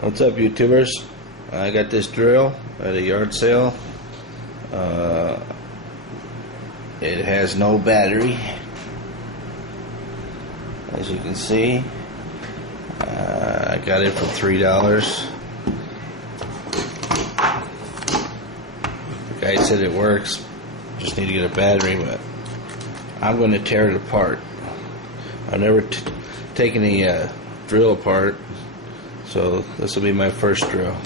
What's up, YouTubers? I got this drill at a yard sale. It has no battery, as you can see. I got it for $3. The guy said it works, just need to get a battery, but I'm going to tear it apart. I've never taken a drill apart, so this will be my first drill,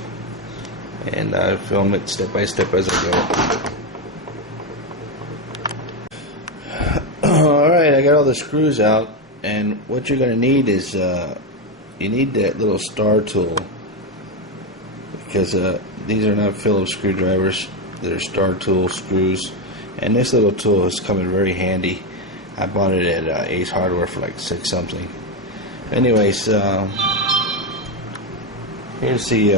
and I film it step by step as I go. Alright, I got all the screws out, and what you're going to need is you need that little star tool, because these are not Phillips screwdrivers, they're star tool screws, and this little tool is coming very handy. I bought it at Ace Hardware for like $6 something. Anyways, here's the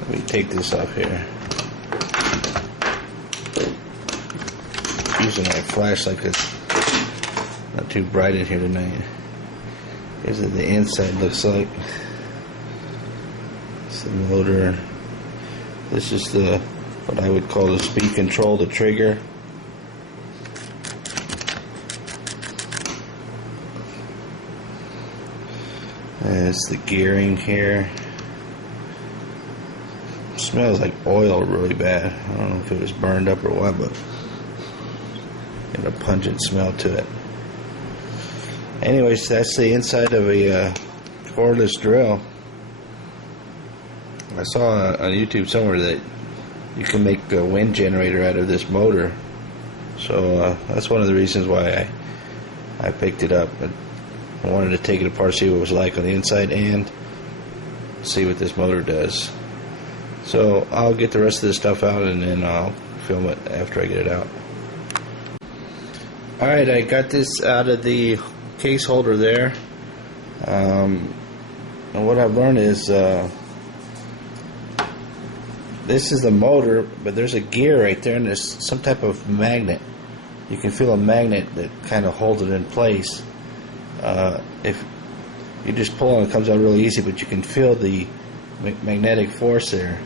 let me take this off here. Using my flashlight because it's not too bright in here tonight. Here's what the inside looks like. It's the motor. This is the what I would call the speed control, the trigger. There's the gearing here. It smells like oil really bad. I don't know if it was burned up or what, but got a pungent smell to it. Anyways, that's the inside of a cordless drill. I saw on YouTube somewhere that you can make a wind generator out of this motor. So that's one of the reasons why I picked it up. I wanted to take it apart, see what it was like on the inside, and see what this motor does. So I'll get the rest of this stuff out, and then I'll film it after I get it out. Alright, I got this out of the case holder there. And what I've learned is this is the motor, but there's a gear right there, and there's some type of magnet. You can feel a magnet that kind of holds it in place. If you just pull on it, it comes out really easy, but you can feel the magnetic force there.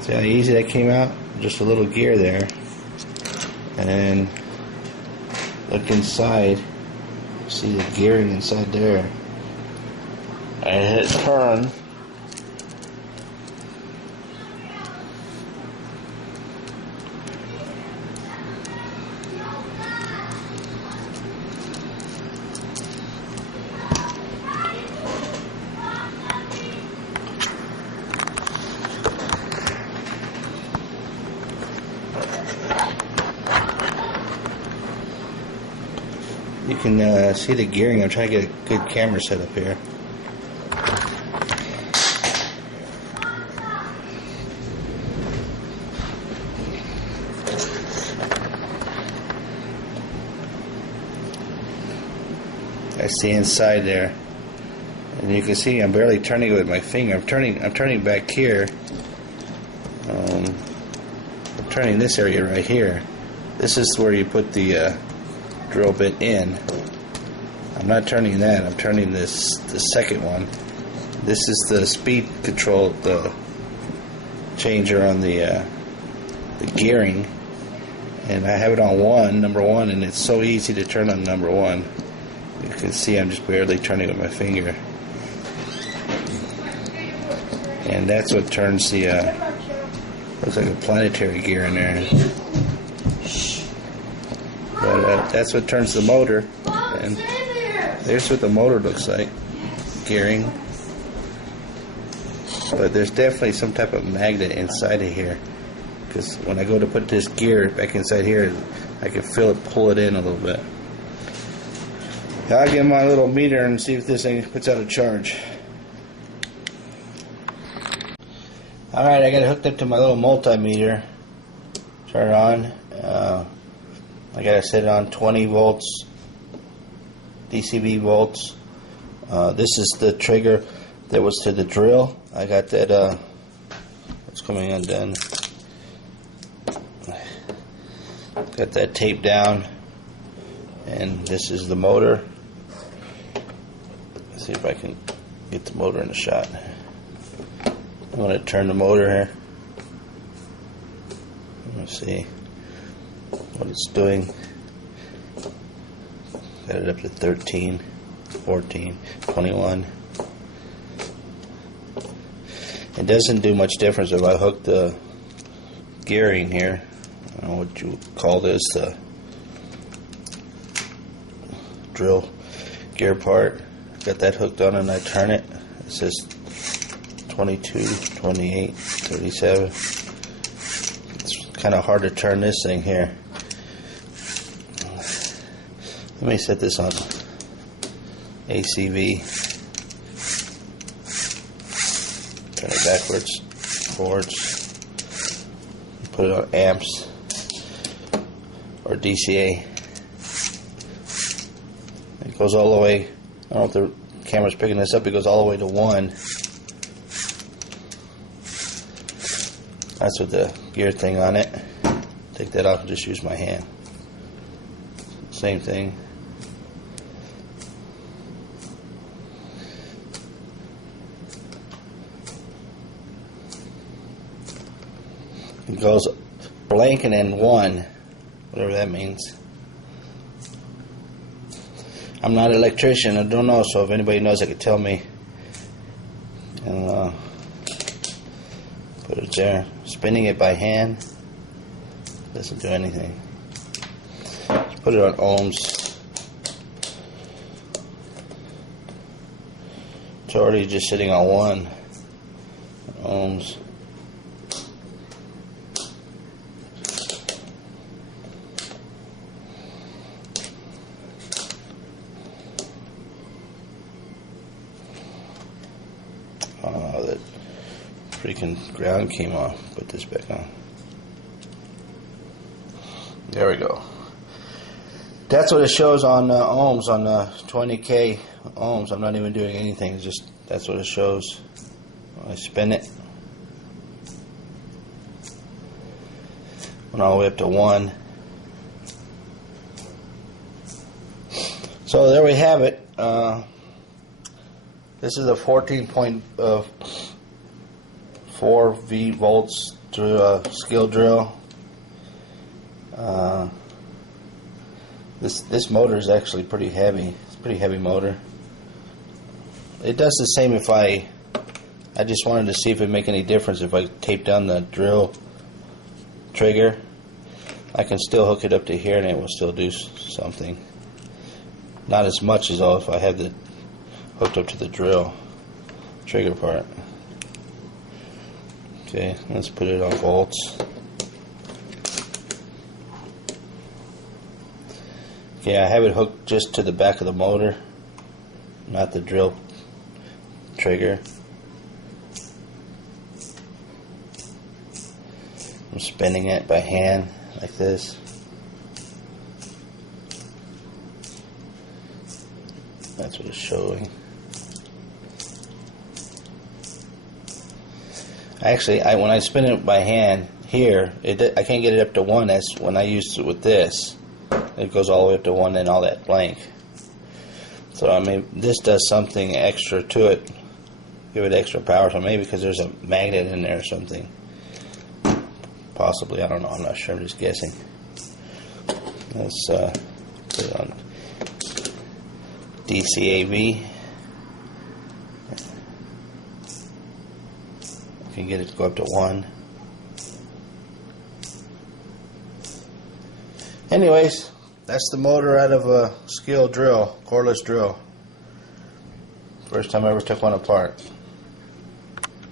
See how easy that came out? Just a little gear there. And look inside. See the gearing inside there. I hit turn. You can see the gearing. I'm trying to get a good camera set up here. I see inside there, and you can see I'm barely turning it with my finger. I'm turning back here. I'm turning this area right here. This is where you put the drill bit in. I'm not turning that. I'm turning the second one. This is the speed control, the changer on the gearing, and I have it on number one, and it's so easy to turn on number one. You can see I'm just barely turning with my finger, and that's what turns the looks like a planetary gear in there. But that's what turns the motor, and there's what the motor looks like, gearing. But there's definitely some type of magnet inside of here, because when I go to put this gear back inside here, I can feel it pull it in a little bit. I'll get my little meter and see if this thing puts out a charge. Alright, I got it hooked up to my little multimeter. Turn it on. I got to set it on 20 volts, DCV volts. This is the trigger that was to the drill. I got that, it's coming undone. Got that taped down, and this is the motor. See if I can get the motor in the shot. I'm going to turn the motor here. Let's see what it's doing. Got it up to 13, 14, 21. It doesn't do much difference if I hook the gearing here. I don't know what you call this, the drill gear part. Got that hooked on and I turn it. It says 22, 28, 37. It's kind of hard to turn this thing here. Let me set this on ACV. Turn it backwards, forwards. Put it on amps or DCA. It goes all the way. I don't know if the camera's picking this up. It goes all the way to 1. That's with the gear thing on it. Take that off and just use my hand. Same thing. It goes blank and then 1, whatever that means. I'm not an electrician, I don't know, so if anybody knows, they could tell me. And put it there. Spinning it by hand doesn't do anything. Let's put it on ohms. It's already just sitting on 1 ohms. Oh, that freaking ground came off. Put this back on. There we go. That's what it shows on ohms, on 20K ohms. I'm not even doing anything. It's just that's what it shows. I spin it. Went all the way up to 1. So there we have it. This is a 14.4 V volts skill drill. This motor is actually pretty heavy. It's a pretty heavy motor. It does the same if I just wanted to see if it would make any difference if I tape down the drill trigger. I can still hook it up to here and it will still do something. Not as much as though if I had the hooked up to the drill trigger part. Okay, let's put it on volts. Okay, I have it hooked just to the back of the motor, not the drill trigger. I'm spinning it by hand like this. That's what it's showing. Actually, when I spin it by hand here, I can't get it up to 1. As when I used it with this, it goes all the way up to 1 and all that blank. So I mean, this does something extra to it, give it extra power. So maybe because there's a magnet in there or something. Possibly, I don't know. I'm not sure. I'm just guessing. Let's put it on DCAV. You can get it to go up to 1. Anyways, that's the motor out of a skill drill, cordless drill. First time I ever took one apart.